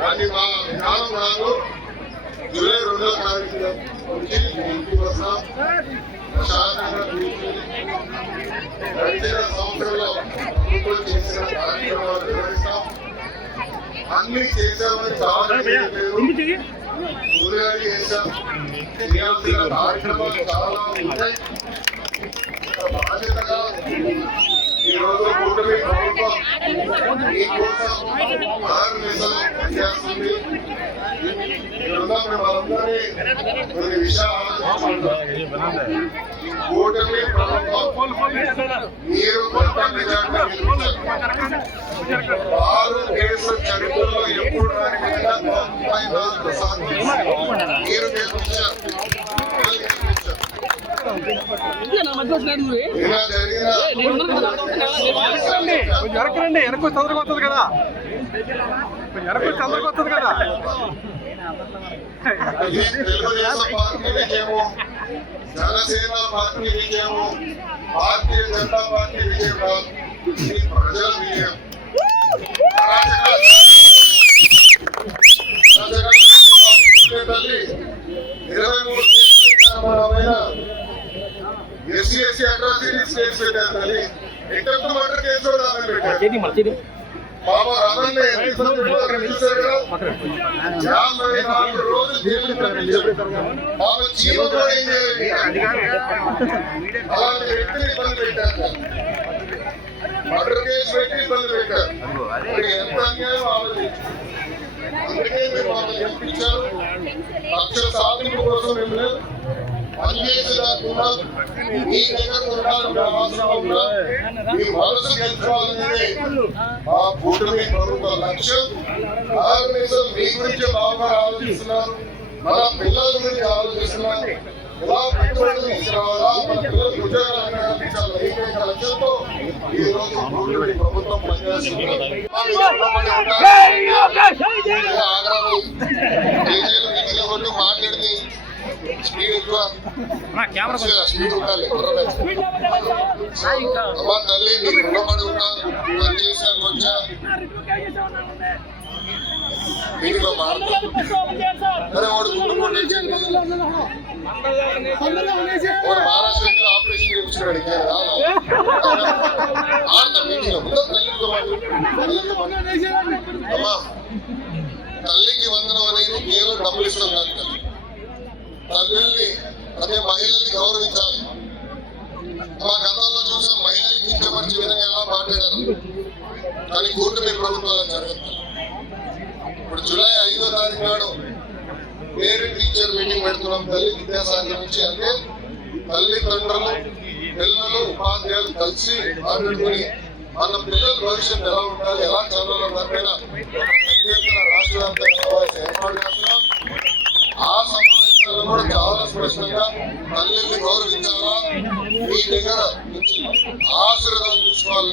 కానీ మా విధానం కాదు. జూలై 2వ తారీఖు నుంచి ఇంటికి వస్తాం. ప్రశాంతంగా గడిచిన సంవత్సరంలో ప్రభుత్వం చేసిన కార్యక్రమాలు నిర్వహిస్తాం. అన్ని చేసామని చాలా చేసాం. చేయాల్సిన కార్యక్రమాలు చాలా ఉంటాయి. బాధ్యతగా ఈరోజు కూటమి ప్రభుత్వం మీకోసం 6 నెలలు పనిచేస్తుంది. మేమందరి కొన్ని విషయాలు కూటమి ప్రభుత్వం మీరు కొంత మెజార్టీ 6 కేసుల చరిత్రలో ఎప్పుడు రాని విధంగా 94% మీరు గెలిపించారు. ఎరకండి ఎరకు తొందరగా వస్తుంది కదా, ఎరకు తొందరగా వస్తుంది కదా. తెలుగుదేశం పార్టీ విజయము, జనసేన పార్టీ విజయము, భారతీయ జనతా పార్టీ విజయం కాదు, ఇది ప్రజల విజయం. తల్లి 23 ఎస్సీ అట్రాసిటీస్ కేసు పెట్టారు. తల్లి ఎక్కడ మర్డర్ కేసు పెట్టారు. బాబా రామన్న 54 రోజులు జైలు బాబా జీవో ఏం చేయాలి? అలాంటి వ్యక్తిని ఇబ్బంది పెట్టారు. మర్డర్ కేసు పెట్టి ఇబ్బంది పెట్టారు. ఎంత అన్యాయం ఆలోచించారు. అందుకే మీరు వాళ్ళని గెలిపించారు. లక్షల సాధింపు కోసం మేము లేదు, పనిచేసేదాకున్నా మీ దగ్గర ఉండాలి, మీ మనసు గెలుచుకోవాలనేది మా కూటమి ప్రభుత్వ లక్ష్యం. 6 నిమిషాలు మీ గురించి బాగా ఆలోచిస్తున్నారు, మన పిల్లల గురించి ఆలోచిస్తున్నారు. ఇలా పెట్టుబడులు తీసుకురావాలా, మన పిల్లలకు ఉద్యోగాలు కల్పించాలి. ఏకైక లక్ష్యంతో ఈ రోజు కూటమి ప్రభుత్వం పనిచేస్తున్నారు. మాట్లాడింది స్పీడ్ ఎక్కువ, స్పీడ్ ఉండాలి. అమ్మా తల్లి నీకు రుణపడి ఉన్నా, పని చేశాను వచ్చా దీనిలో మారుతారు. అరే వాడు గుండె వాడు మహారాష్ట్ర ఆపరేషన్ చేయించున్నాడు. అమ్మా తల్లికి వందనం అనేది కేవలం డబ్బులు ఇష్టం కాదు. తల్లిని అదే మహిళల్ని గౌరవించాలి. మా గతంలో చూసిన మహిళల్ని కించపరిచే విధంగా ఎలా మాట్లాడారు, కానీ కూటమి ప్రభుత్వాలు జరుగుతుంది. ఇప్పుడు జూలై 5వ తారీఖు నాడు పేరెంట్ టీచర్ మీటింగ్ పెడుతున్నాం. తల్లి విద్యాసాగర్ నుంచి అంటే తల్లిదండ్రులు, పిల్లలు, ఉపాధ్యాయులు కలిసి మాట్లాడుకుని మన పిల్లల భవిష్యత్తు ఎలా ఉండాలి, ఎలా చదవాలో దానిపైన రాష్ట్ర వ్యాప్తంగా సమావేశం ఏర్పాటు చేస్తున్నాం. ఆ సమావేశాల్లో కూడా చాలా స్పష్టంగా తల్లిని గౌరవించాలా, మీ దగ్గర నుంచి ఆశీర్వాదం తీసుకోవాలి.